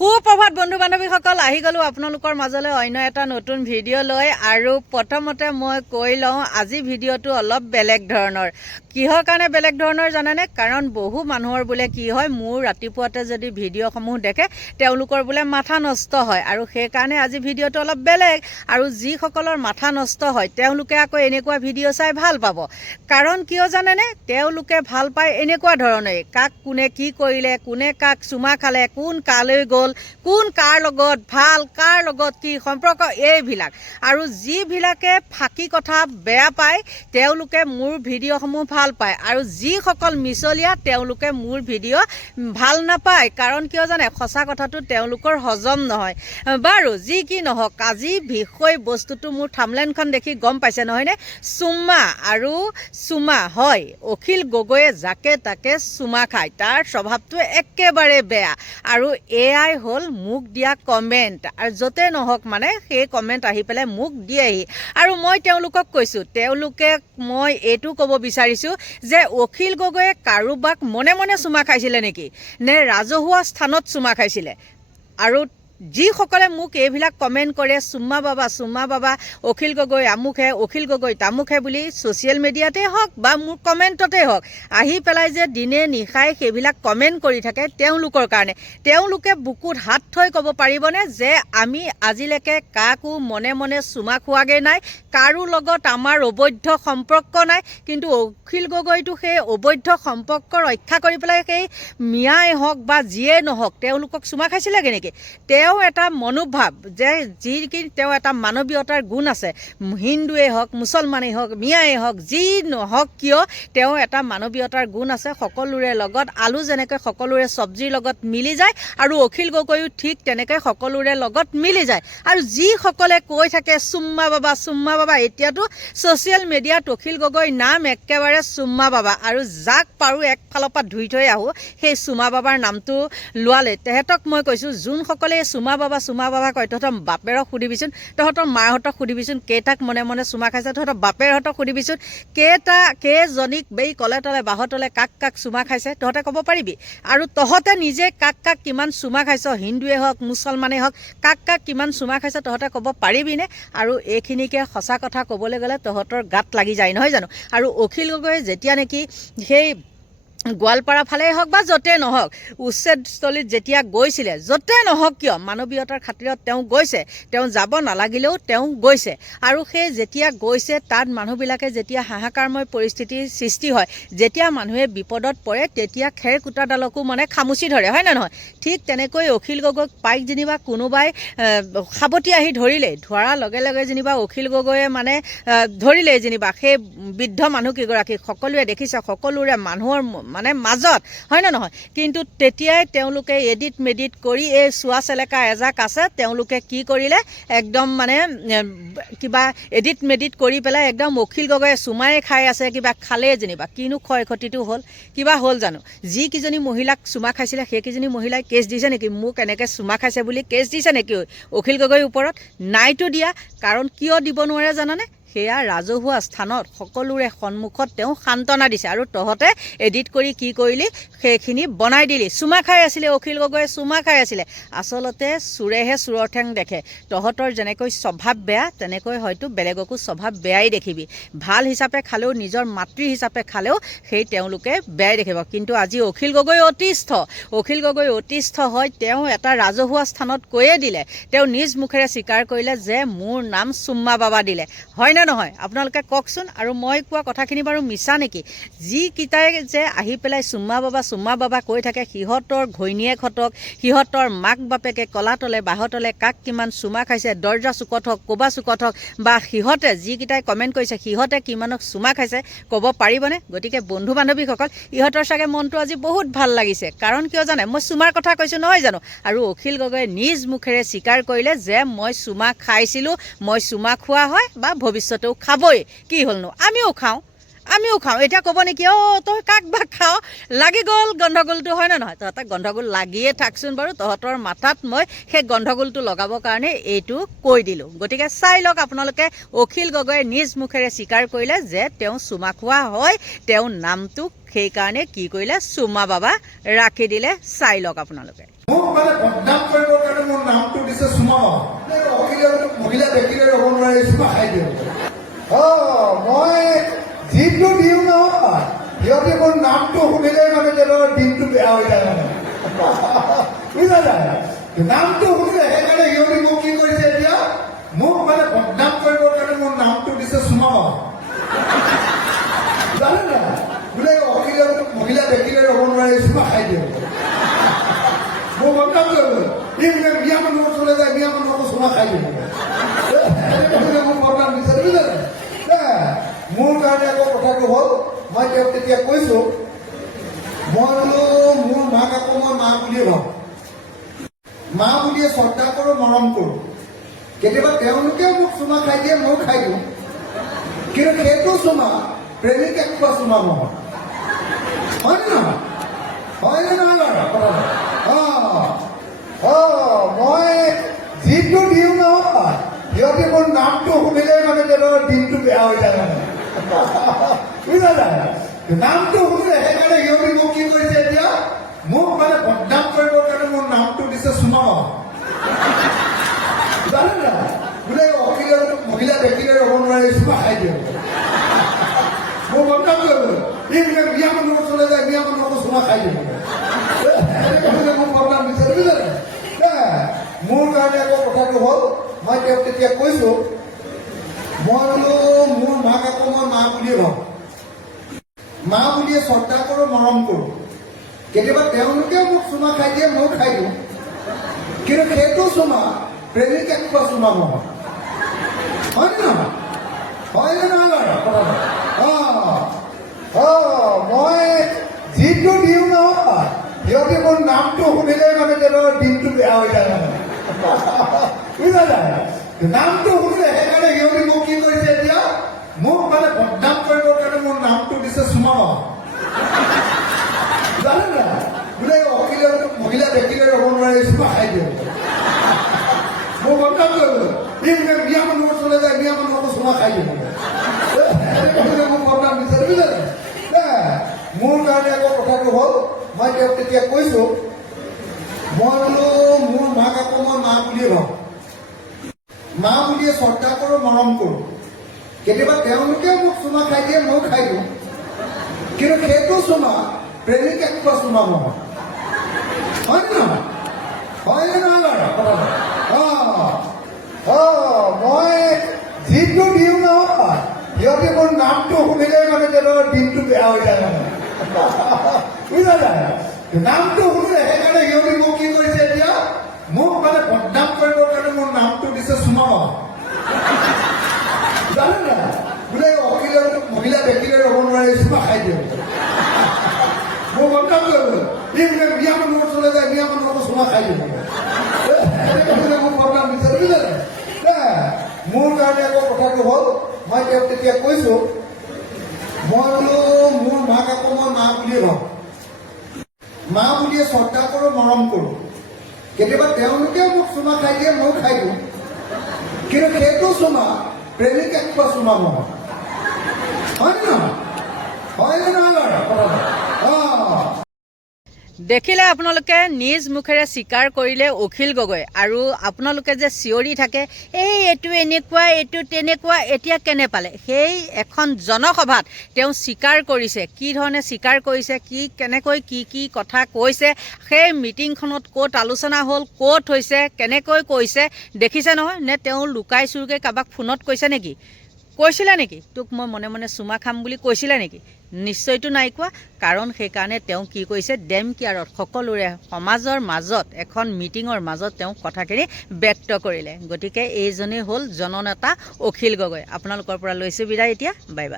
সুপ্ৰভাত বন্ধু বান্ধৱীসকল, আহি গলো আপোনালোকৰ মাজলৈ অন্য এটা নতুন ভিডিঅ' লৈ। আৰু প্ৰথমতে মই কৈ লওঁ, আজি ভিডিঅ'টো অলপ বেলেগ ধৰণৰ। কিহৰ কাৰণে বেলেগ ধৰণৰ জানেনে? কাৰণ বহু মানুহৰ বোলে কি হয়, মোৰ ৰাতিপুৱাতে যদি ভিডিঅ'সমূহ দেখে তেওঁলোকৰ বোলে মাথা নষ্ট হয়, আৰু সেইকাৰণে আজি ভিডিঅ'টো অলপ বেলেগ। আৰু যিসকলৰ মাথা নষ্ট হয় তেওঁলোকে আকৌ এনেকুৱা ভিডিঅ' চাই ভাল পাব। কাৰণ কিয় জানেনে? তেওঁলোকে ভাল পায় এনেকুৱা ধৰণেই, কাক কোনে কি কৰিলে, কোনে কাক চুমা খালে, কোন কালৈ গ'ল, কোন কাৰ লগত ভাল, কাৰ লগত কি সম্পৰ্ক, এইবিলাক। আৰু যিবিলাকে ফাঁকি কথা বেয়া পায় তেওঁলোকে মোৰ ভিডিঅ'সমূহ ভাল পায়, আৰু যিসকল মিছলীয়া তেওঁলোকে মোৰ ভিডিঅ' ভাল নাপায়। কাৰণ কিয় জানে? সঁচা কথাটো তেওঁলোকৰ হজম নহয়। বাৰু যি কি নহওক, আজি বিষয় বস্তুটো মোৰ থাম্বনেইলখন দেখি গম পাইছে নহয়নে? চুমা আৰু চুমা হয়। অখিল গগৈয়ে যাকে তাকে চুমা খায়, তাৰ স্বভাৱটো একেবাৰে বেয়া। আৰু এয়াই হ'ল মোক দিয়া কমেণ্ট, আৰু য'তে নহওক মানে সেই কমেণ্ট আহি পেলাই মোক দিয়েহি। আৰু মই তেওঁলোকক কৈছোঁ, মই এইটো ক'ব বিচাৰিছোঁ যে অখিল গগৈয়ে কাৰোবাক মনে মনে চুমা খাইছিলে নেকি, নে ৰাজহুৱা স্থানত চুমা খাইছিলে? আৰু যিসকলে মোক এইবিলাক কমেণ্ট কৰে, চুমা বাবা অখিল গগৈ আমুকহে, অখিল গগৈ তামুকহে বুলি ছ'চিয়েল মিডিয়াতে হওক বা মোৰ কমেণ্টতে হওক আহি পেলাই যে দিনে নিশাই সেইবিলাক কমেণ্ট কৰি থাকে, তেওঁলোকৰ কাৰণে। তেওঁলোকে বুকুত হাত থৈ ক'ব পাৰিবনে যে আমি আজিলৈকে কাকো মনে মনে চুমা খোৱাগৈ নাই, কাৰো লগত আমাৰ অবৈধ সম্পৰ্ক নাই। কিন্তু অখিল গগৈটো সেই অবৈধ সম্পৰ্ক ৰক্ষা কৰি পেলাই সেই মিয়াই হওক বা যিয়ে নহওক তেওঁলোকক চুমা খাইছিলেগৈ নেকি? তেওঁ এটা মনোভাৱ যে তেওঁ এটা মানৱীয়তাৰ গুণ আছে। হিন্দুৱেই হওক, মুছলমানেই হওক, মিয়াই হওক, যি নহওক কিয় তেওঁ এটা মানৱীয়তাৰ গুণ আছে। সকলোৰে লগত আলু যেনেকৈ সকলোৰে চব্জিৰ লগত মিলি যায়, আৰু অখিল গগৈও ঠিক তেনেকৈ সকলোৰে লগত মিলি যায়। আৰু যিসকলে কৈ থাকে চুম্মা বাবা, এতিয়াতো ছ'চিয়েল মিডিয়াত অখিল গগৈৰ নাম একেবাৰে চুম্মা বাবা। আৰু যাক পাৰোঁ একফালৰ পৰা ধুই থৈ আহোঁ সেই চুমা বাবাৰ নামটো লোৱালে। তেহেঁতক মই কৈছোঁ, যোনসকলে চুমা বাবা কয়, তহঁতৰ বাপেৰক সুধিবিচোন, তহঁতৰ মাহঁতক সুধিবিচোন কেইটাক মনে মনে চুমা খাইছে, তহঁতৰ বাপেৰহঁতক সুধিবিচোন কেইজনীক বেই কলে তলে বাহঁতলে কাক চুমা খাইছে, তহঁতে ক'ব পাৰিবি? আৰু তহঁতে নিজে কাক কিমান চুমা খাইছ, হিন্দুৱে হওক মুছলমানেই হওক, কাক কিমান চুমা খাইছে তহঁতে ক'ব পাৰিবিনে? আৰু এইখিনিকে সঁচা কথা ক'বলৈ গ'লে তহঁতৰ গাত লাগি যায় নহয় জানো? আৰু অখিল গগৈয়ে যেতিয়া নেকি সেই গোৱালপাৰা ফালেই হওক বা য'তে নহওক উচ্ছেদস্থলীত যেতিয়া গৈছিলে, য'তে নহওক কিয় মানৱীয়তাৰ খাতিৰত তেওঁ গৈছে, তেওঁ যাব নালাগিলেও তেওঁ গৈছে। আৰু সেই যেতিয়া গৈছে তাত মানুহবিলাকে যেতিয়া হাহাকাৰময় পৰিস্থিতিৰ সৃষ্টি হয়, যেতিয়া মানুহে বিপদত পৰে তেতিয়া খেৰ কুটাডালকো মানে খামুচি ধৰে, হয় নে নহয়? ঠিক তেনেকৈ অখিল গগৈক পাইক যেনিবা কোনোবাই সাৱটি আহি ধৰাৰ লগে লগে যেনিবা অখিল গগৈয়ে মানে ধৰিলেই যেনিবা সেই বৃদ্ধ মানুহকেইগৰাকীক। সকলোৱে দেখিছে, সকলোৰে মানুহৰ মানে মাজত, হয় নে নহয়? কিন্তু তেতিয়াই তেওঁলোকে এডিট মেডিট কৰি এই চোৱা চেলেকা এজাক আছে, তেওঁলোকে কি কৰিলে, একদম মানে কিবা এডিট মেডিট কৰি পেলাই একদম অখিল গগৈয়ে চুমাই খাই আছে, কিবা খালেই যেনিবা। কিনো ক্ষয় ক্ষতিটো হ'ল? কিবা হ'ল জানো? যিকেইজনী মহিলাক চুমা খাইছিলে সেইকেইজনী মহিলাই কেছ দিছে নেকি? মোক এনেকৈ চুমা খাইছে বুলি কেছ দিছে নেকি অখিল গগৈৰ ওপৰত? নাইতো দিয়া। কাৰণ কিয় দিব নোৱাৰে জানানে? সেয়া ৰাজহুৱা স্থানত সকলোৰে সন্মুখত তেওঁ সান্তনা দিছে, আৰু তহঁতে এডিট কৰি কি কৰিলি, সেইখিনি বনাই দিলি। চুমা খাই আছিলে অখিল গগৈয়ে, চুমা খাই আছিলে। আচলতে চোৰেহে চোৰৰ ঠেং দেখে। তহঁতৰ যেনেকৈ স্বভাৱ বেয়া, তেনেকৈ হয়তো বেলেগকো স্বভাৱ বেয়াই দেখিবি। ভাল হিচাপে খালেও, নিজৰ মাতৃ হিচাপে খালেও সেই তেওঁলোকে বেয়াই দেখিব। কিন্তু আজি অখিল গগৈ অতিষ্ঠ হয় তেওঁ এটা ৰাজহুৱা স্থানত কৈয়ে দিলে, তেওঁ নিজ মুখেৰে স্বীকাৰ কৰিলে যে মোৰ নাম চুম্মা বাবা দিলে। হয় নে নহয়? আপোনালোকে কওকচোন। আৰু মই কোৱা কথাখিনি বাৰু মিছা নেকি? যিকেইটাই যে আহি পেলাই চুম্মা বাবা কৈ থাকে, সিহঁতৰ ঘৈণীয়েকহঁতক, সিহঁতৰ মাক বাপেকে কলাতলে বাহঁতলে কাক কিমান চুমা খাইছে, দৰ্জা চুকত হওক, ক'বা চুকত হওক, বা সিহঁতে যিকেইটাই কমেণ্ট কৰিছে সিহঁতে কিমানক চুমা খাইছে ক'ব পাৰিবনে? গতিকে বন্ধু বান্ধৱীসকল, ইহঁতৰ চাগে মনটো আজি বহুত ভাল লাগিছে। কাৰণ কিয় জানে? মই চুমাৰ কথা কৈছোঁ নহয় জানো? আৰু অখিল গগৈয়ে নিজ মুখেৰে স্বীকাৰ কৰিলে যে মই চুমা খাইছিলোঁ, মই চুমা খোৱা হয় বা ভৱিষ্যতেও খাবই। কি হ'লনো? আমিও খাওঁ। এতিয়া ক'ব নেকি, তই কাক বা খাওঁ, লাগি গ'ল গণ্ডগোলটো, হয় নে নহয়? তহঁতে গণ্ডগোল লাগিয়ে থাকচোন বাৰু। তহঁতৰ মাথাত মই সেই গণ্ডগোলটো লগাবৰ কাৰণে এইটো কৈ দিলোঁ। গতিকে চাই লওক আপোনালোকে, অখিল গগৈয়ে নিজ মুখেৰে স্বীকাৰ কৰিলে যে তেওঁ চুমা খোৱা হয়, তেওঁ নামটোক সেইকাৰণে কি কৰিলে, চুমা বাবা ৰাখি দিলে। চাই লওক আপোনালোকে। মহিলা ব্যক্তিৰে ৰ'ব নোৱাৰে চুমা খাই দিওঁ মই যিটো দিওঁ নহয় সিহঁতে মোৰ নামটো শুনিলে মানে তেওঁলোকৰ দিনটো বেয়া হৈ যায় মানে বুজা যায় নামটো শুনিলে সেইকাৰণে সিহঁতে মোক কি কৰিছে এতিয়া মোক মানে বদনাম কৰিবৰ কাৰণে মোৰ নামটো দিছে চুমা জানে না বোলে মহিলা ব্যক্তিৰে ৰ'ব নোৱাৰে চুমা খাই দিওঁ মোক বদনাম কৰিব ই বোলে মিয়া মানুহৰ ওচৰলৈ যায় মিয়া মানুহকো চুমা খাই দিব মোক বদনাম দিছে বুজা মোৰ কাৰণে আকৌ কথাটো হ'ল মই তেওঁক তেতিয়া কৈছোঁ মই বোলো মোৰ মাক আকৌ মই মা বুলিয়ে ভাবোঁ মা বুলিয়ে শ্ৰদ্ধা কৰোঁ মৰম কৰোঁ কেতিয়াবা তেওঁলোকেও মোক চুমা খাই দিয়ে ময়ো খাই দিওঁ কিন্তু সেইটো চুমা প্ৰেমিকে খোৱা চুমা নহয় হয়নে নহয় হয়নে নহয় মই যিটো দিওঁ নহয় সিহঁতে মোৰ নামটো শুনিলে মানে তেওঁলোকৰ দিনটো বেয়া হৈ যায় মানে বুজা যায় নামটো শুনিলে সেইকাৰণে সিহঁতে মোক কি কৰিছে এতিয়া মোক মানে বদনাম কৰিবৰ কাৰণে মোৰ নামটো দিছে চুমা জানে না বোলে মহিলা ব্যক্তিৰে ৰ'ব নোৱাৰে চুমা খাই দিওঁ মোক বদনাম কৰিব ই বোলে মিয়া মানুহৰ ওচৰলৈ যায় মিয়া মানুহকো চুমা খাই দিব মোক বদনাম দিছে বুজা মোৰ কাৰণে আকৌ কথাটো হ'ল মই তেওঁক তেতিয়া কৈছোঁ মই বোলো মোৰ মাক আকৌ মই মা বুলিয়ে ভাবোঁ মা বুলিয়ে শ্ৰদ্ধা কৰোঁ মৰম কৰোঁ কেতিয়াবা তেওঁলোকেও মোক চুমা খাই দিয়ে ময়ো খাই দিওঁ কিন্তু সেইটো চুমা প্ৰেমিকে খোৱা চুমা নহয় হয়নে নহয় হয়নে নহয় মই যিটো দিওঁ নহয় সিহঁতে মোৰ নামটো শুনিলে মানে তেওঁলোকৰ দিনটো বেয়া হৈ যায় মানে বুজা যায় নামটো শুনিলে সেইকাৰণে সিহঁতে মোক কি কৰিছে এতিয়া মোক মানে বদনাম কৰিবৰ কাৰণে মোৰ নামটো দিছে চুমা জানে না বোলে মহিলা ব্যক্তিৰে ৰ'ব নোৱাৰে চুমা খাই দিওঁ মোক বদনাম কৰিব ই বোলে মিয়া মানুহৰ ওচৰলৈ যায় মিয়া মানুহকো চুমা খাই দিব মোক বদনাম দিছে বুজা মোৰ কাৰণে আকৌ কথাটো হ'ল মই তেওঁক তেতিয়া কৈছোঁ মই বোলো মোৰ মাক আকৌ মই মা বুলিয়ে ভাবোঁ মা বুলিয়ে শ্ৰদ্ধা কৰোঁ মৰম কৰোঁ কেতিয়াবা তেওঁলোকেও মোক চুমা খাই দিয়ে ময়ো খাই দিওঁ কিন্তু সেইটো চুমা প্ৰেমিকে খোৱা চুমা নহয় হয়নে নহয় হয়নে নহয় মই যিটো দিওঁ নহয় সিহঁতে মোৰ নামটো শুনিলে মানে তেওঁলোকৰ দিনটো বেয়া হৈ যায় মানে বুজা যায় নামটো শুনিলে সেইকাৰণে সিহঁতে মোক কি কৰিছে এতিয়া মোক মানে বদনাম কৰিবৰ কাৰণে মোৰ নামটো দিছে চুমা জানে না বোলে মহিলা ব্যক্তিৰে ৰ'ব নোৱাৰে চুমা খাই দিওঁ মোক বদনাম কৰিব ই বোলে মিয়া মানুহৰ ওচৰলৈ যায় মিয়া মানুহকো চুমা খাই দিব মোক বদনাম দিছে বুজা মোৰ কাৰণে আকৌ কথাটো হ'ল মই তেওঁক তেতিয়া কৈছোঁ মই বোলো মোৰ মাক আকৌ মই মা বুলিয়ে ভাবোঁ মা বুলিয়ে শ্ৰদ্ধা কৰোঁ মৰম কৰোঁ কেতিয়াবা তেওঁলোকেও মোক চুমা খাই দিয়ে ময়ো খাই দিওঁ কিন্তু সেইটো চুমা প্ৰেমিকে খোৱা চুমা নহয় হয়নে নহয় হয়নে নহয় দেখিলে আপোনালোকে নিজ মুখেৰে স্বীকাৰ কৰিলে অখিল গগৈ আৰু আপোনালোকে যে চিঞৰি থাকে এইটো এনেকুৱা এইটো তেনেকুৱা এতিয়া কেনে পালে সেই এখন জনসভাত তেওঁ স্বীকাৰ কৰিছে কি ধৰণে স্বীকাৰ কৰিছে কি কেনেকৈ কি কথা কৈছে সেই মিটিংখনত ক'ত আলোচনা হ'ল ক'ত হৈছে কেনেকৈ কৈছে দেখিছে নহয় নে তেওঁ লুকাই চুৰকৈ কাৰোবাক ফোনত কৈছে নেকি কৈছিলে নেকি তোক মই মনে মনে চুমা খাম বুলি কৈছিলে নেকি নিশ্চয়তো নাই কোৱা কাৰণ সেইকাৰণে তেওঁ কি কৰিছে ডেম কেয়াৰত সকলোৰে সমাজৰ মাজত এখন মিটিঙৰ মাজত তেওঁ কথাখিনি ব্যক্ত কৰিলে গতিকে এইজনেই হ'ল জননেতা অখিল গগৈ আপোনালোকৰ পৰা লৈছোঁ বিদায় এতিয়া বাই বাই